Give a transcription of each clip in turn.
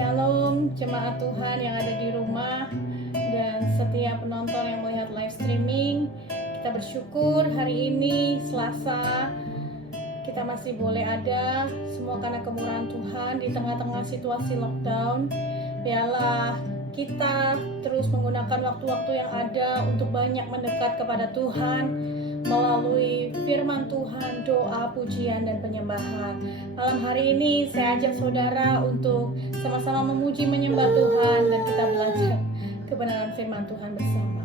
Shalom jemaat Tuhan yang ada di rumah dan setiap penonton yang melihat live streaming. Kita bersyukur hari ini Selasa kita masih boleh ada, semua karena kemurahan Tuhan di tengah-tengah situasi lockdown. Biarlah kita terus menggunakan waktu-waktu yang ada untuk banyak mendekat kepada Tuhan melalui firman Tuhan, doa, pujian, dan penyembahan. Malam hari ini saya ajak saudara untuk sama-sama memuji menyembah Tuhan dan kita belajar kebenaran firman Tuhan bersama.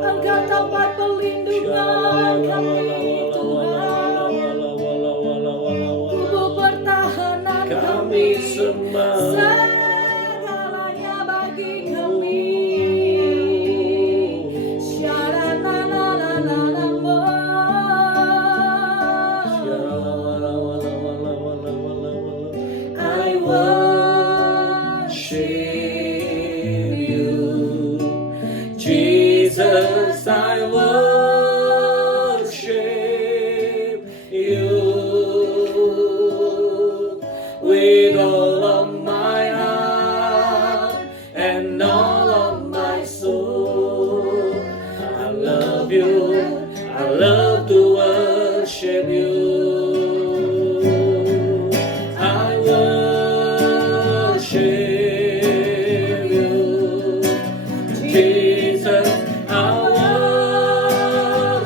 Engkau tempat perlindungan kami, Tuhan. Tubuh pertahanan kami, segalanya bagi kami. I worship you, Jesus. I worship you with all of my heart and all of my soul. I love you. I love to worship you. I worship you, Jesus. I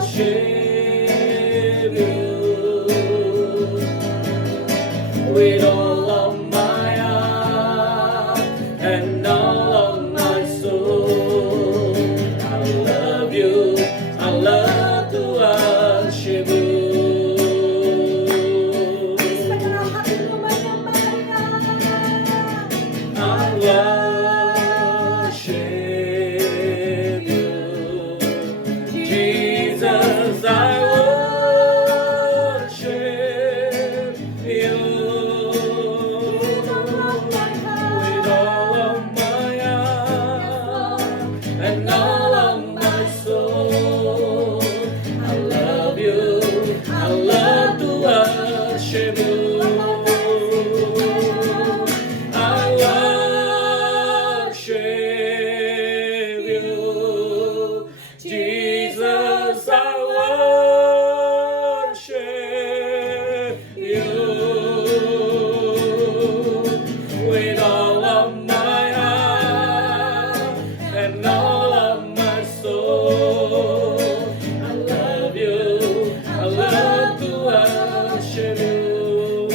worship you with all of my heart and all of my soul. I love you. I love to worship you. I worship you, Jesus. I worship you with all of my heart and all of my soul. I love you. I love to worship you. I worship you, Jesus. I worship you with all of my heart and all of my soul. I love you. I love to worship you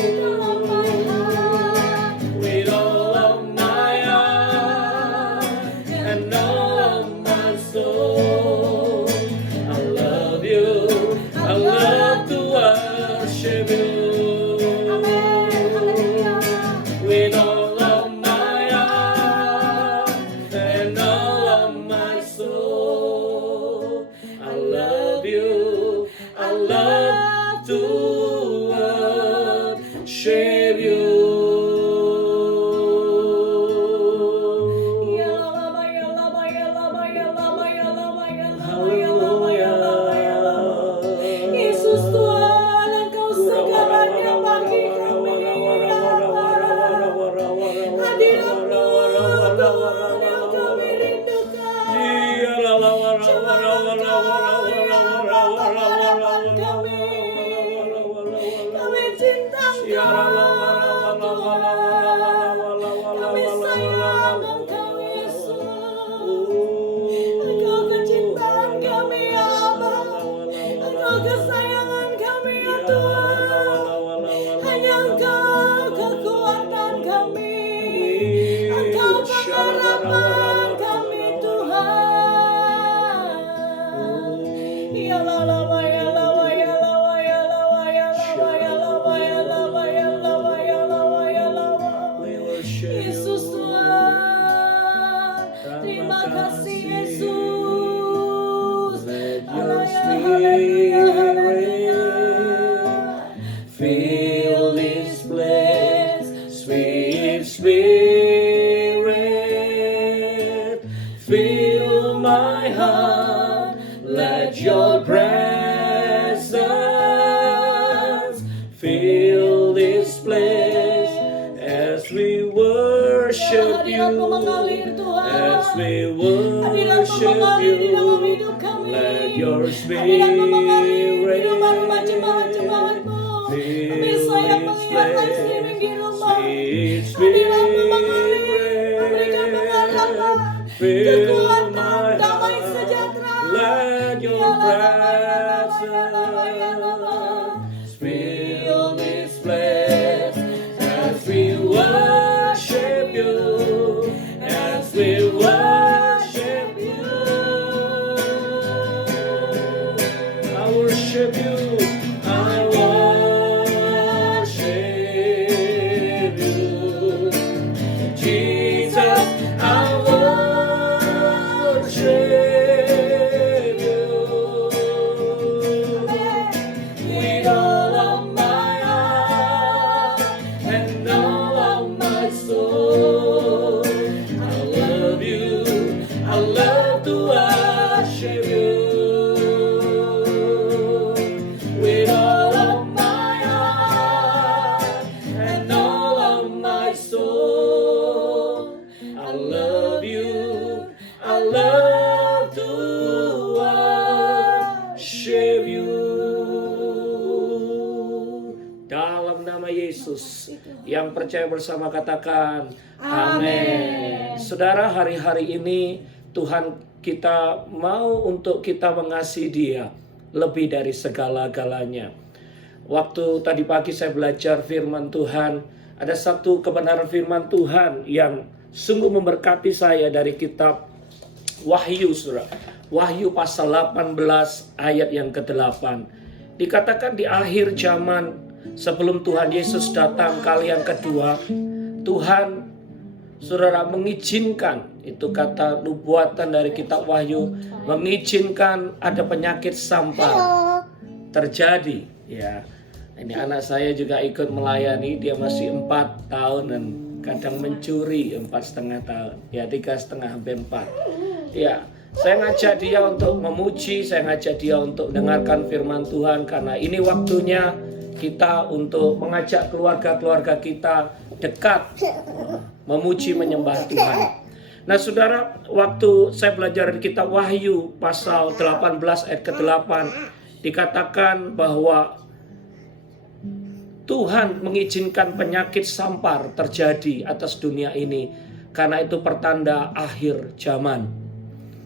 with all of my heart and all of my soul. I love you. I love to worship you with all of my heart and all of my soul. I love you. I love to worship you. Yesus Tuhan, Engkau segalanya bagi kami. Hadirat-Mu Tuhan yang kami rindukan. Kami cinta Engkau Tuhan. Kami sayang Engkau Yesus. Engkau kecintaan kami ya Allah. Engkau kesayangan kami ya Tuhan. Hanya Engkau kekuatan kami. Engkau pengharapan kami Tuhan. Ya Allah, ya Allah, ya Allah, ya Allah, ya Allah, ya Allah, ya Allah, ya Allah, ya Allah, ya Allah. Yesus Tuhan, terima kasih Yesus. Haleluya, haleluya. Fill this place, sweet Spirit. Fill my heart, let your presence fill this place as we worship you. Hadirat-Mu mengalir Tuhan. As we Hadirat-Mu worship mengalir di dalam you, hidup kami. let your Hadirat-Mu mengalir di Spirit rumah jemaat-jemaat-Mu. Kami sayang melihat live streaming di rumah. sweet Hadirat-Mu mengalir, memberikan pengharapan, kekuatan, damai sejahtera. Let your Ya Allah, presence fill this place as we worship you, as we worship I love to worship you with all of my heart and all of my soul. I love you, I love to worship you. Dalam nama Yesus, yang percaya bersama katakan amin. Saudara, hari-hari ini Tuhan kita mau untuk kita mengasihi Dia lebih dari segala-galanya. Waktu tadi pagi saya belajar firman Tuhan, ada satu kebenaran firman Tuhan yang sungguh memberkati saya dari kitab Wahyu, saudara. Wahyu pasal 18 ayat yang ke-8. Dikatakan di akhir zaman, sebelum Tuhan Yesus datang kali yang kedua, Tuhan, saudara, mengizinkan, itu kata nubuatan dari kitab Wahyu, mengizinkan ada penyakit sampar terjadi. Ya, ini anak saya juga ikut melayani, dia masih 4 tahun dan kadang mencuri 4,5 tahun. Ya, 3,5 sampai 4. Ya, saya ngajak dia untuk memuji, saya ngajak dia untuk dengarkan firman Tuhan, karena ini waktunya kita untuk mengajak keluarga-keluarga kita dekat memuji menyembah Tuhan. Nah, saudara, waktu saya belajar di kitab Wahyu pasal 18 ayat ke-8, dikatakan bahwa Tuhan mengizinkan penyakit sampar terjadi atas dunia ini karena itu pertanda akhir zaman.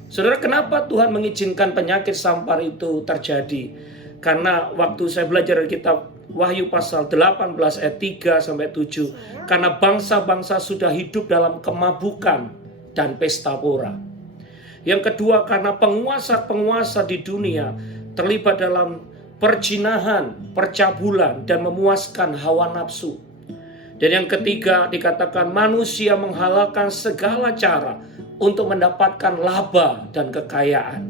Saudara, kenapa Tuhan mengizinkan penyakit sampar itu terjadi? Karena waktu saya belajar dari kitab Wahyu pasal 18 ayat 3 sampai 7, karena bangsa-bangsa sudah hidup dalam kemabukan dan pesta pora. Yang kedua, karena penguasa-penguasa di dunia terlibat dalam perjinahan, percabulan, dan memuaskan hawa nafsu. Dan yang ketiga, dikatakan manusia menghalalkan segala cara untuk mendapatkan laba dan kekayaan.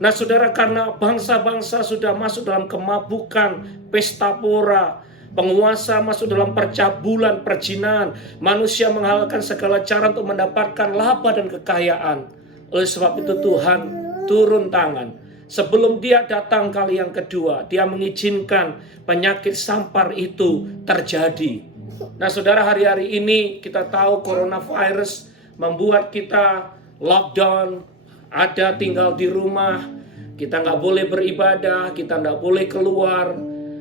Nah, saudara, karena bangsa-bangsa sudah masuk dalam kemabukan, pesta pora, penguasa masuk dalam percabulan, perjinahan, manusia menghalalkan segala cara untuk mendapatkan laba dan kekayaan. Oleh sebab itu Tuhan turun tangan. Sebelum Dia datang kali yang kedua, Dia mengizinkan penyakit sampar itu terjadi. Nah, saudara, hari-hari ini kita tahu coronavirus membuat kita lockdown, ada tinggal di rumah, kita nggak boleh beribadah, kita nggak boleh keluar.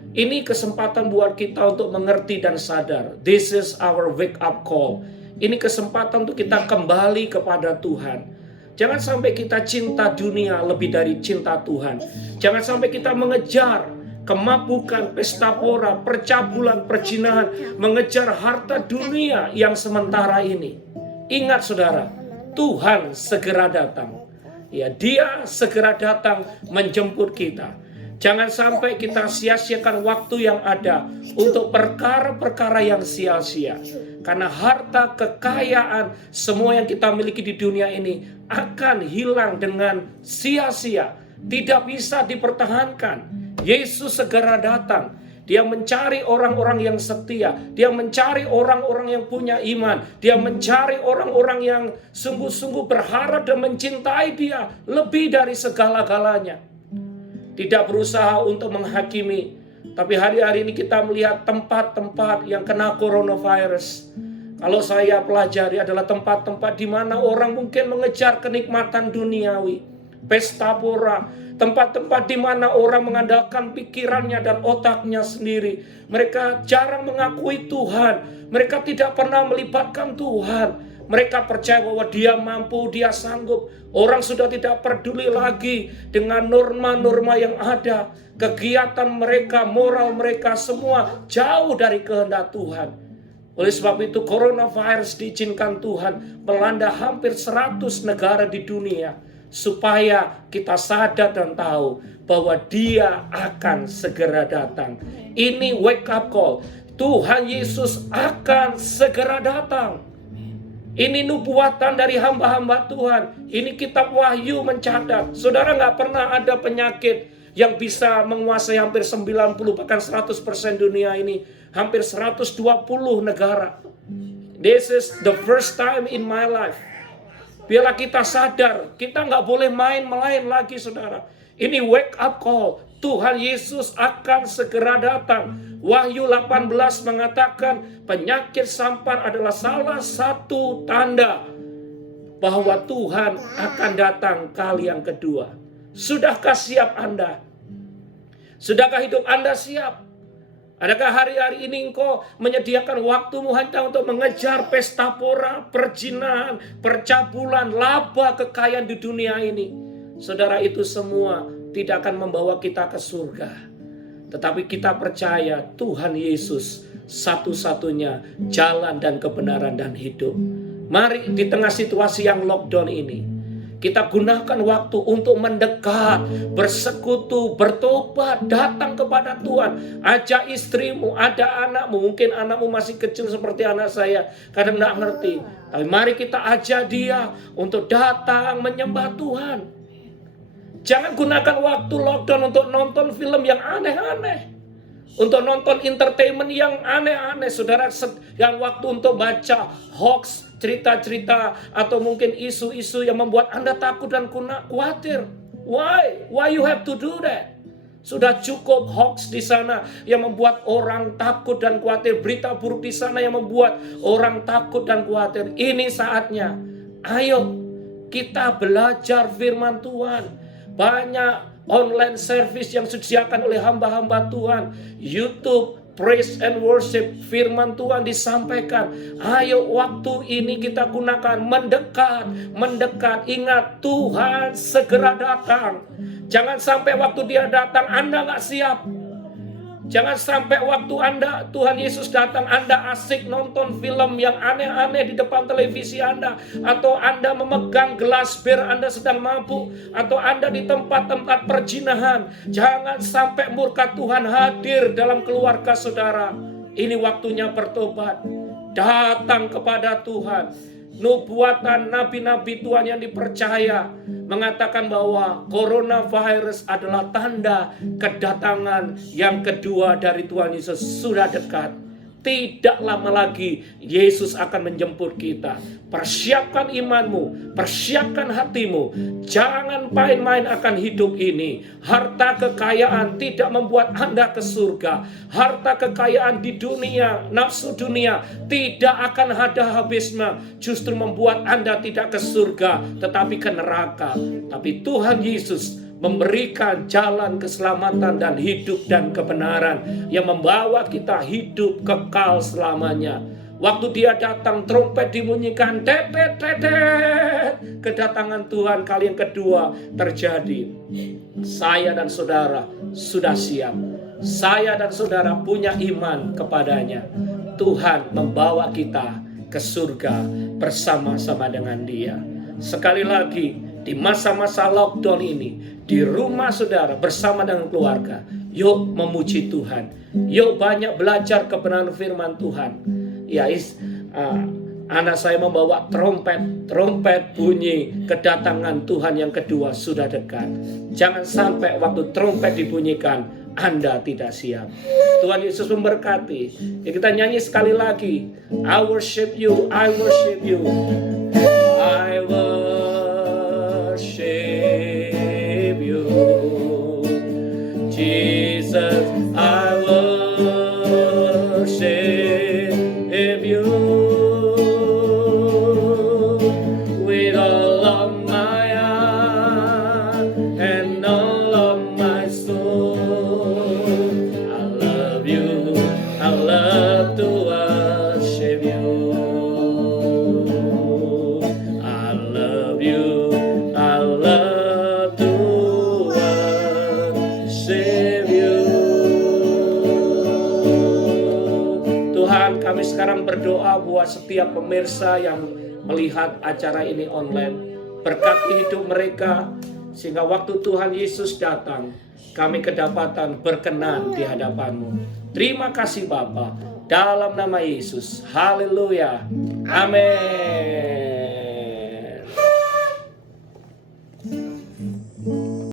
Ini kesempatan buat kita untuk mengerti dan sadar. This is our wake up call. Ini kesempatan untuk kita kembali kepada Tuhan. Jangan sampai kita cinta dunia lebih dari cinta Tuhan. Jangan sampai kita mengejar kemabukan, pesta pora, percabulan, perjinahan, mengejar harta dunia yang sementara ini. Ingat, saudara, Tuhan segera datang. Ya, Dia segera datang menjemput kita. Jangan sampai kita sia-siakan waktu yang ada untuk perkara-perkara yang sia-sia. Karena harta, kekayaan, semua yang kita miliki di dunia ini akan hilang dengan sia-sia. Tidak bisa dipertahankan. Yesus segera datang. Dia mencari orang-orang yang setia. Dia mencari orang-orang yang punya iman. Dia mencari orang-orang yang sungguh-sungguh berharap dan mencintai Dia lebih dari segala-galanya. Tidak berusaha untuk menghakimi. Tapi hari-hari ini kita melihat tempat-tempat yang kena coronavirus. Kalau saya pelajari adalah tempat-tempat di mana orang mungkin mengejar kenikmatan duniawi. Pesta pora. Tempat-tempat di mana orang mengandalkan pikirannya dan otaknya sendiri. Mereka jarang mengakui Tuhan. Mereka tidak pernah melibatkan Tuhan. Mereka percaya bahwa Dia mampu, Dia sanggup. Orang sudah tidak peduli lagi dengan norma-norma yang ada. Kegiatan mereka, moral mereka semua jauh dari kehendak Tuhan. Oleh sebab itu coronavirus diizinkan Tuhan melanda hampir 100 negara di dunia. Supaya kita sadar dan tahu bahwa Dia akan segera datang. Ini wake up call. Tuhan Yesus akan segera datang. Ini nubuatan dari hamba-hamba Tuhan. Ini kitab Wahyu mencatat. Saudara, gak pernah ada penyakit yang bisa menguasai hampir 90 bahkan 100% dunia ini. Hampir 120 negara. This is the first time in my life. Biarlah kita sadar, kita nggak boleh main-main lagi saudara. Ini wake up call. Tuhan Yesus akan segera datang. Wahyu 18 mengatakan penyakit sampar adalah salah satu tanda bahwa Tuhan akan datang kali yang kedua. Sudahkah siap Anda? Sudahkah hidup Anda siap? Adakah hari-hari ini engkau menyediakan waktumu hanya untuk mengejar pesta pora, perjinahan, percabulan, laba kekayaan di dunia ini? Saudara, itu semua tidak akan membawa kita ke surga. Tetapi kita percaya Tuhan Yesus satu-satunya jalan dan kebenaran dan hidup. Mari di tengah situasi yang lockdown ini, kita gunakan waktu untuk mendekat, bersekutu, bertobat, datang kepada Tuhan. Ajak istrimu, ada anakmu, mungkin anakmu masih kecil seperti anak saya, kadang tidak ngerti. Tapi mari kita ajak dia untuk datang menyembah Tuhan. Jangan gunakan waktu lockdown untuk nonton film yang aneh-aneh, untuk nonton entertainment yang aneh-aneh. Saudara, yang waktu untuk baca hoax, cerita-cerita, atau mungkin isu-isu yang membuat Anda takut dan khawatir. Why you have to do that? Sudah cukup hoax di sana yang membuat orang takut dan khawatir. Berita buruk di sana yang membuat orang takut dan khawatir. Ini saatnya. Ayo kita belajar firman Tuhan. Banyak online service yang disediakan oleh hamba-hamba Tuhan. YouTube, praise and worship, firman Tuhan disampaikan. Ayo waktu ini kita gunakan mendekat. Ingat, Tuhan segera datang. Jangan sampai waktu dia datang Anda nggak siap. Jangan sampai waktu Tuhan Yesus datang, Anda asik nonton film yang aneh-aneh di depan televisi Anda. Atau Anda memegang gelas bir, Anda sedang mabuk. Atau Anda di tempat-tempat perjinahan. Jangan sampai murka Tuhan hadir dalam keluarga saudara. Ini waktunya bertobat. Datang kepada Tuhan. Nubuatan nabi-nabi Tuhan yang dipercaya mengatakan bahwa coronavirus adalah tanda kedatangan yang kedua dari Tuhan Yesus sudah dekat. Tidak lama lagi Yesus akan menjemput kita. Persiapkan imanmu, persiapkan hatimu. Jangan main-main akan hidup ini. Harta kekayaan tidak membuat Anda ke surga. Harta kekayaan di dunia, nafsu dunia tidak akan ada habisnya. Justru membuat Anda tidak ke surga, tetapi ke neraka. Tapi Tuhan Yesus memberikan jalan keselamatan dan hidup dan kebenaran yang membawa kita hidup kekal selamanya. Waktu dia datang, trompet dimunyikan, tetet, kedatangan Tuhan kali yang kedua terjadi. Saya dan saudara sudah siap. Saya dan saudara punya iman kepadanya. Tuhan membawa kita ke surga bersama-sama dengan dia. Sekali lagi, di masa-masa lockdown ini, di rumah saudara bersama dengan keluarga, yuk memuji Tuhan. Yuk banyak belajar kebenaran firman Tuhan. Ya, anak saya membawa trompet bunyi, kedatangan Tuhan yang kedua sudah dekat. Jangan sampai waktu trompet dibunyikan Anda tidak siap. Tuhan Yesus memberkati. Ya, kita nyanyi sekali lagi. I worship you, I worship you, I worship you, Jesus, I worship you with all of my heart and all of my soul. I love you, I love to worship you. I love you, I love to worship you. Tuhan, kami sekarang berdoa buat setiap pemirsa yang melihat acara ini online. Berkati hidup mereka, sehingga waktu Tuhan Yesus datang, kami kedapatan berkenan di hadapan-Mu. Terima kasih Bapa, dalam nama Yesus. Haleluya. Amin.